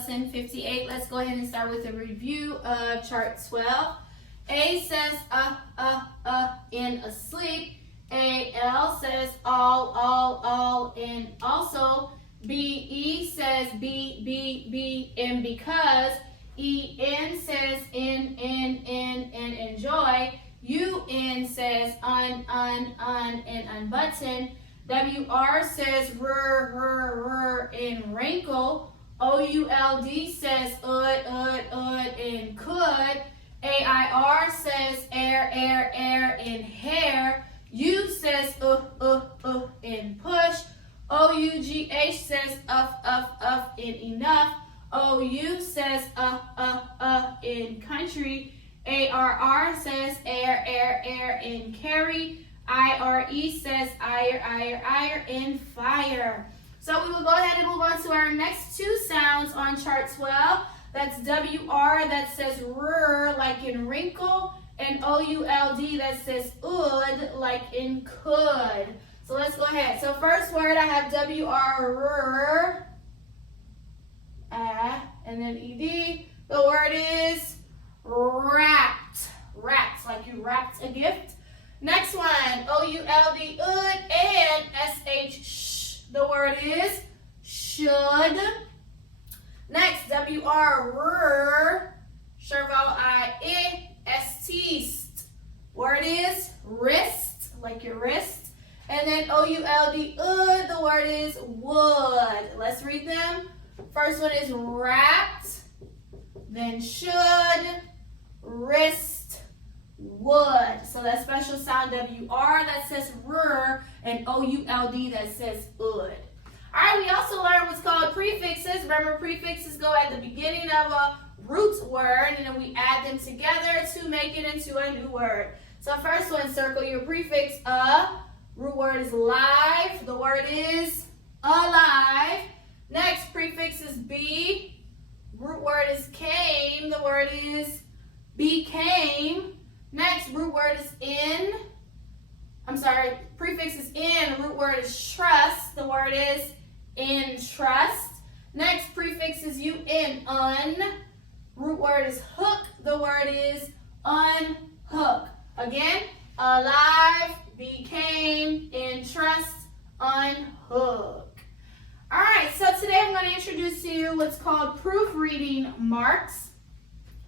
lesson 58. Let's go ahead and start with a review of chart 12. A says in asleep. AL says all in also. BE says be in because. EN says in enjoy. UN says un in unbutton. WR says r in wrinkle. OULD says ud in could. AIR says air in hair. U says in push. OUGH says up in enough. OU says in country. ARR says air in carry. IRE says ire in fire. So we will go ahead and move on to our next two sounds on chart 12. That's WR that says r like in wrinkle, and OULD that says ud like in could. So let's go ahead. So first word I have WR, and then ED. The word is wrapped. Wrapped, like you wrapped a gift. Next one, OULD, ud, and SH, sh. The word is should. Next, WR, sure vowel I, ST, st. Word is wrist, like your wrist. And then OULD, the word is would. Let's read them. First one is wrapped, then should, wrist, would. So that special sound WR that says r and OULD that says ud. All right, we also learned what's called prefixes. Remember, prefixes go at the beginning of a root word, and then we add them together to make it into a new word. So first one, circle your prefix root word is live. The word is alive. Next, prefix is be. Root word is came. The word is became. Next, root word is in. Prefix is in. Root word is trust. The word is in trust. Next, prefix is un. Root word is hook. The word is unhook. Again, alive, became, in trust, unhook. All right, so today I'm going to introduce to you what's called proofreading marks.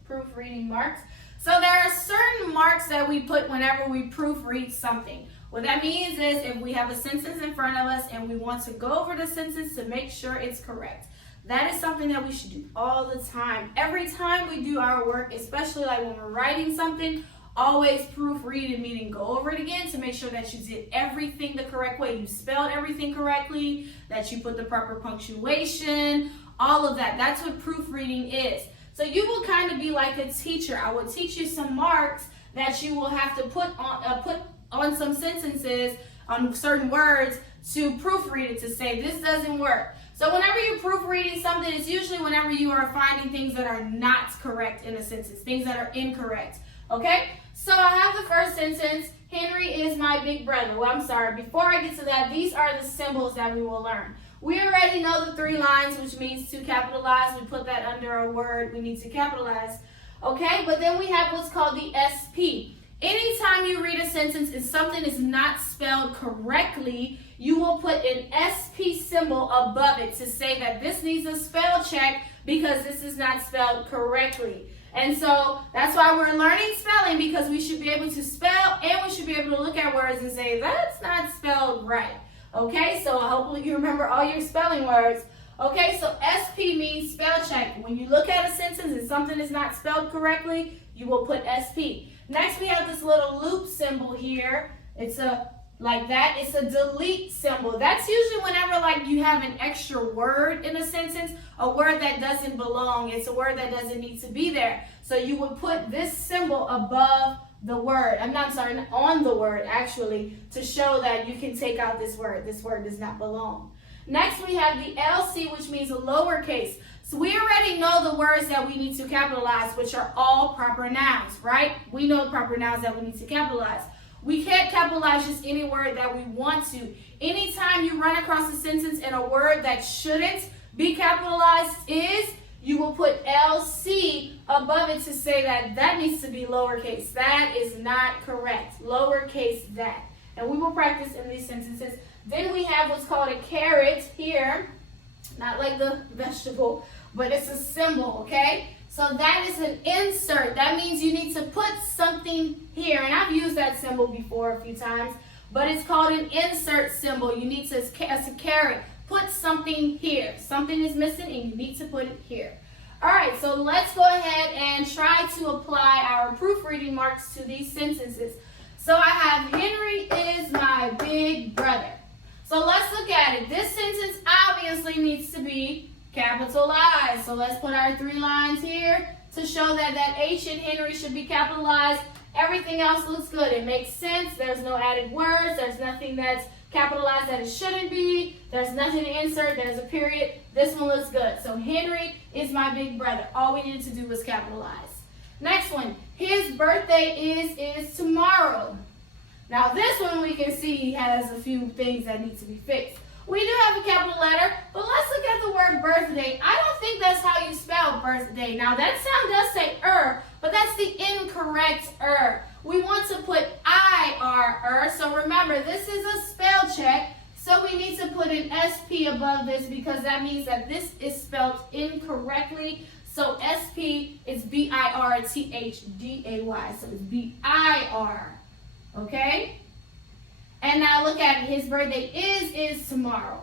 Proofreading marks. So there are certain marks that we put whenever we proofread something. What that means is if we have a sentence in front of us and we want to go over the sentence to make sure it's correct. That is something that we should do all the time. Every time we do our work, especially like when we're writing something, always proofread it, meaning go over it again to make sure that you did everything the correct way. You spelled everything correctly, that you put the proper punctuation, all of that. That's what proofreading is. So you will kind of be like a teacher. I will teach you some marks that you will have to put on some sentences, on certain words to proofread it, to say this doesn't work. So whenever you're proofreading something, it's usually whenever you are finding things that are not correct in a sentence, things that are incorrect. Okay? So I have the first sentence, Henry is my big brother. Well, I'm sorry, before I get to that, these are the symbols that we will learn. We already know the 3 lines, which means to capitalize. We put that under a word we need to capitalize. Okay, but then we have what's called the SP. Anytime you read a sentence and something is not spelled correctly, you will put an SP symbol above it to say that this needs a spell check because this is not spelled correctly. And so that's why we're learning spelling, because we should be able to spell and we should be able to look at words and say, that's not spelled right. Okay, so hopefully you remember all your spelling words. Okay, so SP means spell check. When you look at a sentence and something is not spelled correctly, you will put SP. Next, we have this little loop symbol here. It's like that. It's a delete symbol. That's usually whenever like you have an extra word in a sentence, a word that doesn't belong. It's a word that doesn't need to be there. So you would put this symbol above the word. On the word actually, to show that you can take out this word. This word does not belong. Next, we have the LC, which means a lowercase. So we already know the words that we need to capitalize, which are all proper nouns, right? We know proper nouns that we need to capitalize. We can't capitalize just any word that we want to. Anytime you run across a sentence and a word that shouldn't be capitalized you above it to say that that needs to be lowercase. That is not correct. Lowercase that. And we will practice in these sentences. Then we have what's called a caret here. Not like the vegetable, but it's a symbol, okay? So that is an insert. That means you need to put something here. And I've used that symbol before a few times, but it's called an insert symbol. You need to, as a caret, put something here. Something is missing and you need to put it here. All right, so let's go ahead and try to apply our proofreading marks to these sentences. So I have Henry is my big brother. So let's look at it. This sentence obviously needs to be capitalized. So let's put our 3 lines here to show that that H in Henry should be capitalized. Everything else looks good. It makes sense. There's no added words. There's nothing that's capitalized that it shouldn't be. There's nothing to insert. There's a period. This one looks good. So Henry is my big brother. All we needed to do was capitalize. Next one. His birthday is tomorrow. Now this one we can see has a few things that need to be fixed. We do have a capital letter, but let's look at the word birthday. I don't think that's how you spell birthday. Now that sound does say but that's the incorrect We want to put I-R, so remember this is a spell check, so we need to put an SP above this because that means that this is spelled incorrectly. So SP is B-I-R-T-H-D-A-Y, so it's B-I-R. Okay? And now look at it. His birthday is tomorrow.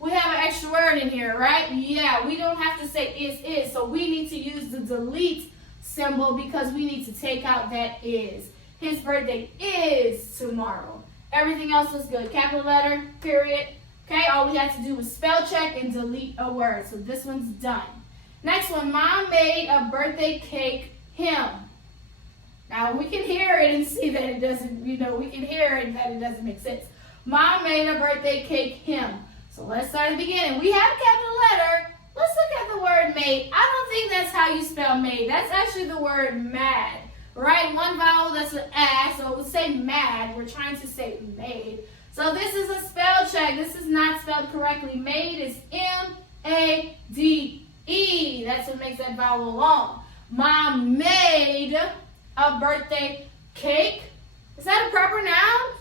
We have an extra word in here, right? Yeah, we don't have to say is. So we need to use the delete symbol because we need to take out that is. His birthday is tomorrow. Everything else was good. Capital letter, period. Okay, all we had to do was spell check and delete a word. So this one's done. Next one, Mom made a birthday cake him. Now we can hear it and see that it doesn't, we can hear it and that it doesn't make sense. Mom made a birthday cake him. So let's start at the beginning. We have a capital letter. Let's look at the word made. I don't think that's how you spell made. That's actually the word mad, right? One vowel, that's an A, so it would say mad. We're trying to say made. So this is a spell check. This is not spelled correctly. Made is M-A-D-E. That's what makes that vowel long. Mom made a birthday cake. Is that a proper noun?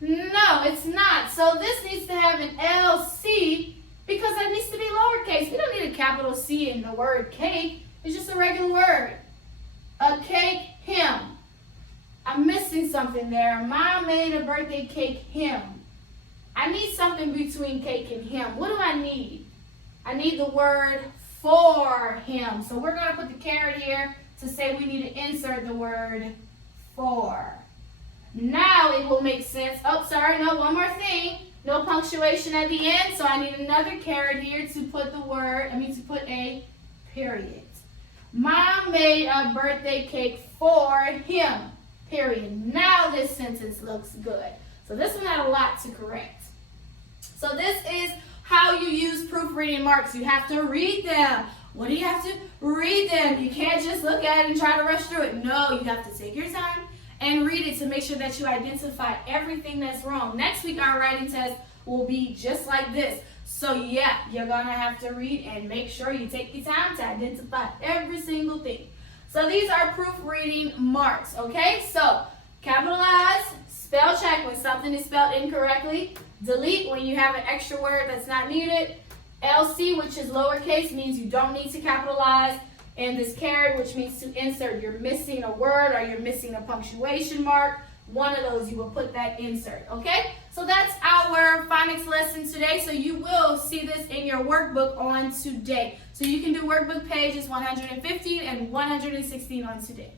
No, it's not. So this needs to have an LC because that needs to be lowercase. We don't need a capital C in the word cake. It's just a regular word. A cake him. I'm missing something there. Mom made a birthday cake him. I need something between cake and him. What do I need? I need the word for him. So we're going to put the caret here to say we need to insert the word for. Now it will make sense. Oh, sorry, no, one more thing. No punctuation at the end, so I need another caret here to put to put a period. Mom made a birthday cake for him, period. Now this sentence looks good. So this one had a lot to correct. So this is how you use proofreading marks. You have to read them. What do you have to read them? You can't just look at it and try to rush through it. No, you have to take your time and read it to make sure that you identify everything that's wrong. Next week, our writing test will be just like this. So yeah, you're going to have to read and make sure you take your time to identify every single thing. So these are proofreading marks, okay? So capitalize, spell check when something is spelled incorrectly, delete when you have an extra word that's not needed, LC, which is lowercase, means you don't need to capitalize, and this caret, which means to insert. You're missing a word or you're missing a punctuation mark. One of those, you will put that insert, okay? So that's our phonics lesson today. So you will see this in your workbook on today. So you can do workbook pages 115 and 116 on today.